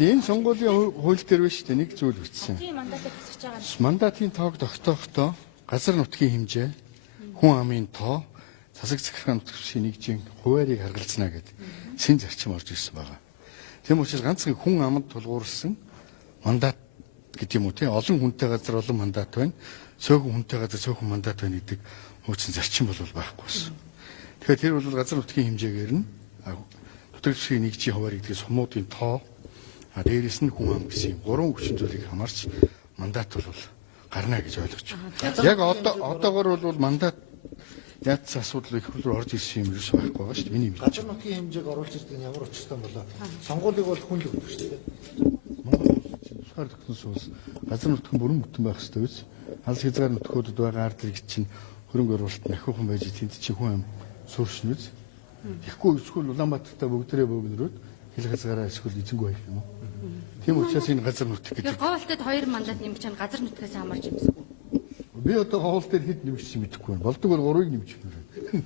Энэ сонгуулийн хууль дээр биш үү нэг зүйл бичсэн. Тийм мандатыг тасгаж байгаа. Мандатын тоог тогтоохдоо газар нутгийн хэмжээ, хүн амын тоо, засаг захиргааны нутгийн нэгжийн хуваарийг харгалзнаа гэдэг шин зарчим орж ирсэн байгаа. Тийм учраас ганцхан хүн амд тулгуурласан мандат гэдэг юм уу тийм олон хүнтэй газар олон мандат байна. Цөөхөн хүнтэй газар цөөхөн мандат байна гэдэг хуучин зарчим бол байхгүйсэн. Тэгэхээр тэр бол газар нутгийн хэмжээгээр нь нутгийн нэгжийн хуваар гэдэг сумуудын тоо дээрээс нь хүн ам гэсэн гурван хүчин зүйлийг хамаарч мандат бол гарна гэж ойлгож байна. Яг одоогор бол мандат яатсан асуудал их хөл орж ирсэн юм ерөөс байхгүй байгаа шүү дээ. Миний мэдээ. Газар нутгийн хэмжээг оруулж ирдэг нь ямар учиртай болоо? Сонгуулийг бол хүн л өгдөг шүү дээ. Монгол тусгаар тогтносон улс газар нутгийн бүрэн бүтэн байх ёстой биз? Алс хязгаар нутгуудад байгаа ард иргэд чинь хөрөнгө оруулалт нөхөхан байж тэнд чинь хүн ам сууршин биз? Тэгэхгүй эсвэл Улаанбаатартай бүгдээрээ бөөгнөрөөд хил хязгаараа эсвэл эзэнгүй байх юм уу? Тийм учраас энэ газар нутг гэдэг. Говьлтод 2 мандат нэмж чана газар нутгаас хамаарч юмсан. Би одоо хоол дээр хэд нэмчихсэн мэдэхгүй байна. Болдог бол 3-ыг нэмчих юм байна.